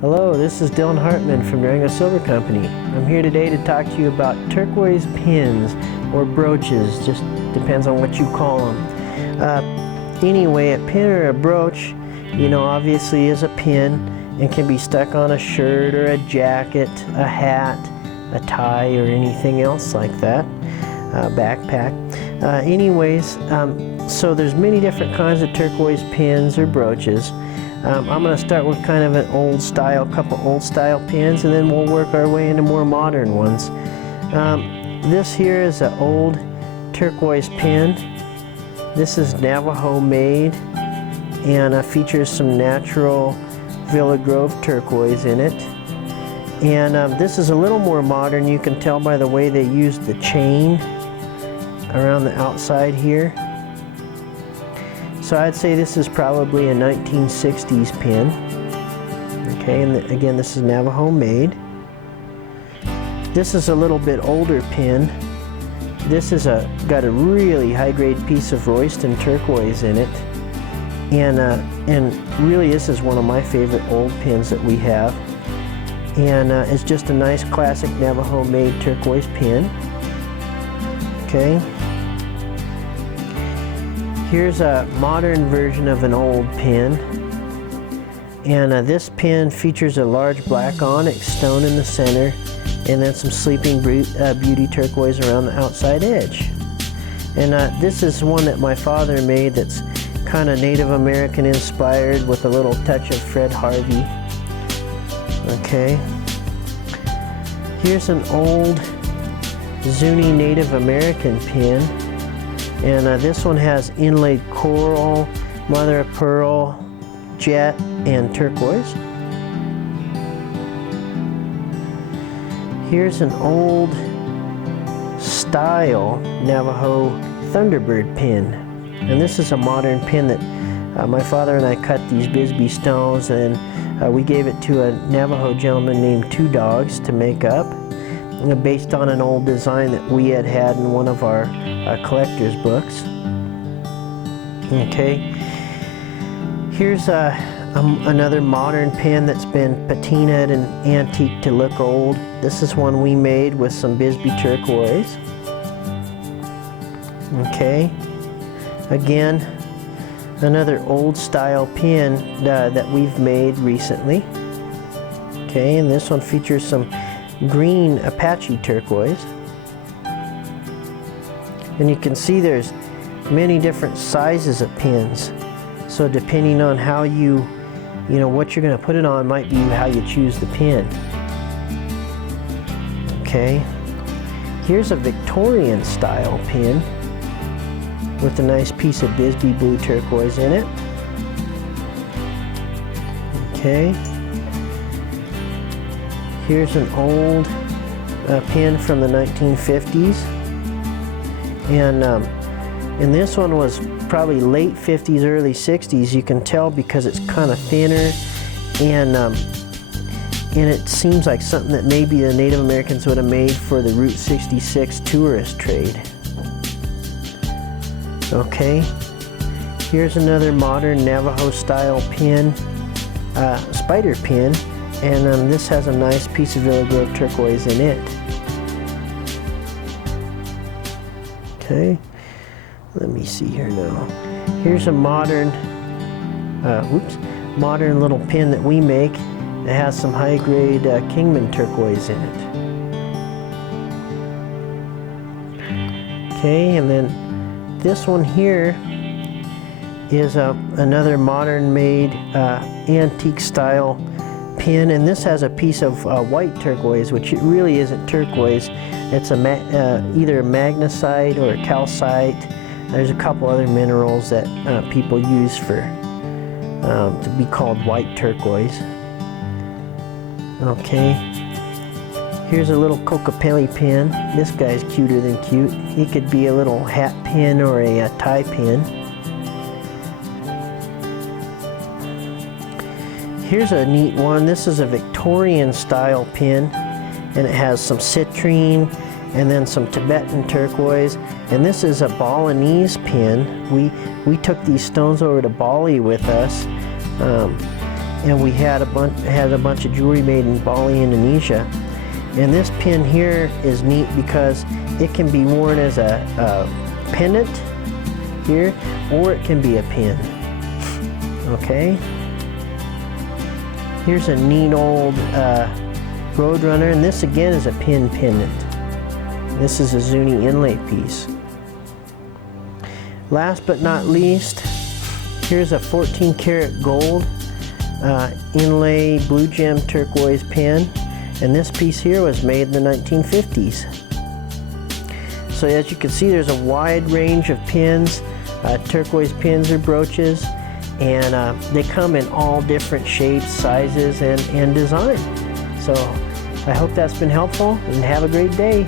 Hello, this is Dillon Hartman from Durango Silver Company. I'm here today to talk to you about turquoise pins or brooches, just depends on what you call them. Anyway, a pin or a brooch, you know, obviously is a pin and can be stuck on a shirt or a jacket, a hat, a tie, or anything else like that, backpack. So there's many different kinds of turquoise pins or brooches. I'm going to start with kind of an couple old style pins, and then we'll work our way into more modern ones. This here is an old turquoise pin. This is Navajo made and features some natural Villa Grove turquoise in it. And this is a little more modern. You can tell by the way they used the chain around the outside here. So I'd say this is probably a 1960s pin. Okay, and again, this is Navajo made. This is a little bit older pin. This is got a really high-grade piece of Royston turquoise in it, and really this is one of my favorite old pins that we have. And it's just a nice classic Navajo made turquoise pin. Okay. Here's a modern version of an old pin, and this pin features a large black onyx stone in the center and then some Sleeping Beauty turquoise around the outside edge. And this is one that my father made that's kind of Native American inspired with a little touch of Fred Harvey. Okay. Here's an old Zuni Native American pin. And this one has inlaid coral, mother of pearl, jet, and turquoise. Here's an old style Navajo Thunderbird pin. And this is a modern pin that my father and I cut these Bisbee stones, and we gave it to a Navajo gentleman named Two Dogs to make up, based on an old design that we had in one of our collector's books. Okay, here's another modern pin that's been patinaed and antique to look old. This is one we made with some Bisbee turquoise. Okay, again, another old style pin that we've made recently. Okay, and this one features some green Apache turquoise. And you can see there's many different sizes of pins. So depending on how what you're going to put it on might be how you choose the pin. Okay. Here's a Victorian style pin with a nice piece of Bisbee blue turquoise in it. Okay. Here's an old pin from the 1950s. And this one was probably late 50s, early 60s. You can tell because it's kind of thinner, and it seems like something that maybe the Native Americans would have made for the Route 66 tourist trade. Okay, here's another modern Navajo style pin, spider pin, and this has a nice piece of Villa Grove turquoise in it. Okay, let me see here now. Here's a modern little pin that we make that has some high-grade Kingman turquoise in it. Okay, and then this one here is another modern-made antique style pin, and this has a piece of white turquoise, which it really isn't turquoise. It's either a magnesite or a calcite. There's a couple other minerals that people use to be called white turquoise. Okay, here's a little Kokopelli pin. This guy's cuter than cute. He could be a little hat pin or a tie pin. Here's a neat one. This is a Victorian style pin, and it has some citrine and then some Tibetan turquoise. And this is a Balinese pin. We took these stones over to Bali with us, and we had a bunch of jewelry made in Bali, Indonesia. And this pin here is neat because it can be worn as a pendant here, or it can be a pin. Okay. Here's a neat old Roadrunner, and this again is a pin pendant. This is a Zuni inlay piece. Last but not least, here's a 14 karat gold inlay blue gem turquoise pin, and this piece here was made in the 1950s. So as you can see, there's a wide range of pins, turquoise pins or brooches, and they come in all different shapes, sizes, and design. So I hope that's been helpful, and have a great day.